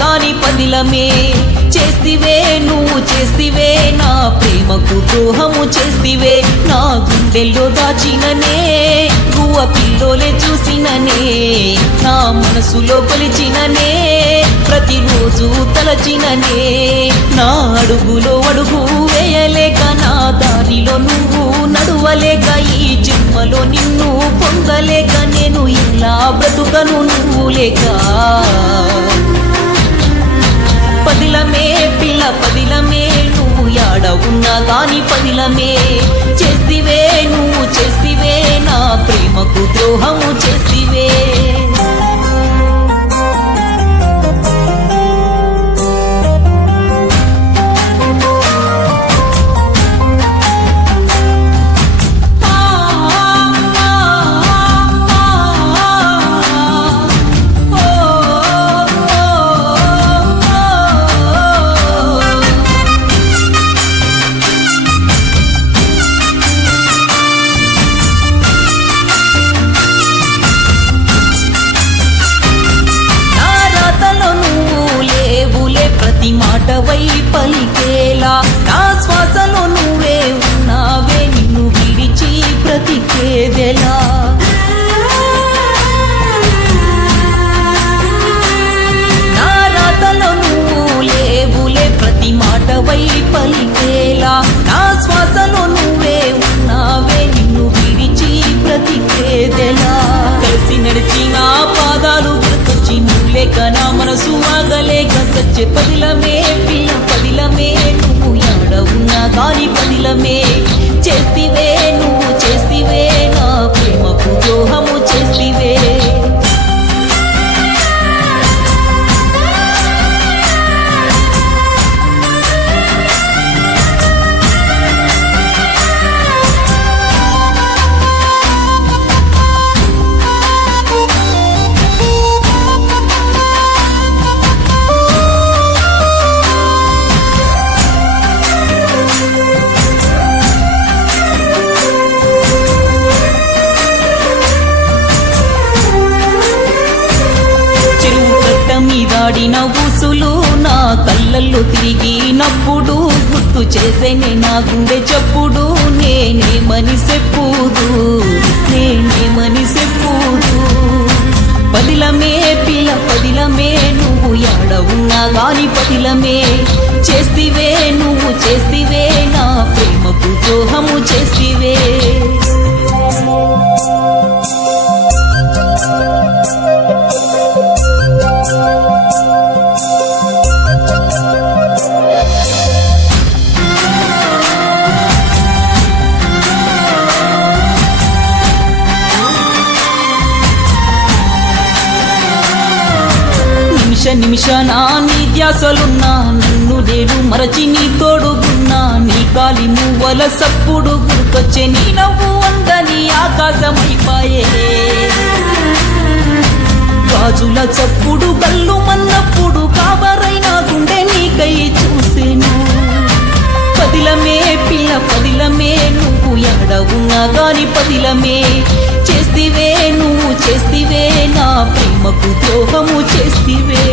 గాని పదిలమే చేస్తివే నువ్వు చేస్తివే నా ప్రేమకు ద్రోహము చేస్తివే నా గుండెల్లో దాచిననే గువ్వ పిల్లోలే చూసిననే నా మనసులో కొలిచిననే ప్రతిరోజు తలచిననే నా అడుగులో అడుగు వేయలేక నా దారిలో నువ్వు నడువలేక ఈ జన్మలో నిన్ను పొందలేక నేను ఇలా బ్రతుకను నువ్వు లేక పదిలమే పిల్ల పదిలమే నువ్వు యాడ ఉన్నా గాని పదిలమే చేస్తివే నువ్వు చేస్తివే నా ప్రేమకు ద్రోహము చేస్తివే మాటవై పలికేలా నా శ్వాసలో నువ్వే ఉన్నావే నిన్ను విడిచి బ్రతికేదెలా నా రాతలో నువ్వు లేవులే ప్రతి మాటవై పలికేలా నా శ్వాసలో నువ్వే ఉన్నావే నిన్ను విడిచి బ్రతికేదెలా కలిసి నడిచిన పాదాలు గుర్తొచ్చి నువ్వులేక నా మనసు ఆగలేక సచ్చే పదిలమే పిల్ల పదిలమే నువ్వు యాడ ఉన్నా గాని పదిలమే చేస్తివే నువ్వు చేస్తివే నా ప్రేమకు ద్రోహము చేస్తివే మీదాడిన ఊసులు నా కళ్ళల్లో తిరిగినప్పుడు గుర్తు చేసేనే నా గుండె చప్పుడు నేనేమని చెప్పుదు నేనేమని చెప్పుదు పదిలమే పిల్ల పదిలమే నువ్వు యాడ ఉన్నా గాని పదిలమే చేస్తివే నువ్వు చేస్తివే నా ప్రేమకు ద్రోహము చేస్తివే నిమిషాన నీ ధ్యాసలున్నా నన్ను నేను మరచి నీ తోడుగున్నా నీ గాలి మువ్వల సప్పుడు గుర్తొచ్చే నీ నవ్వు అందని ఆకాశమైపాయే గాజుల చప్పుడు గల్లు మన్నప్పుడు కాబరైన గుండె నీకై చూసేను పదిలమే పిల్ల పదిలమే నువ్వు యాడ ఉన్నా గాని పదిలమే చేస్తివే నువ్వు చేస్తివే నా ప్రేమకు ద్రోహము చేస్తివే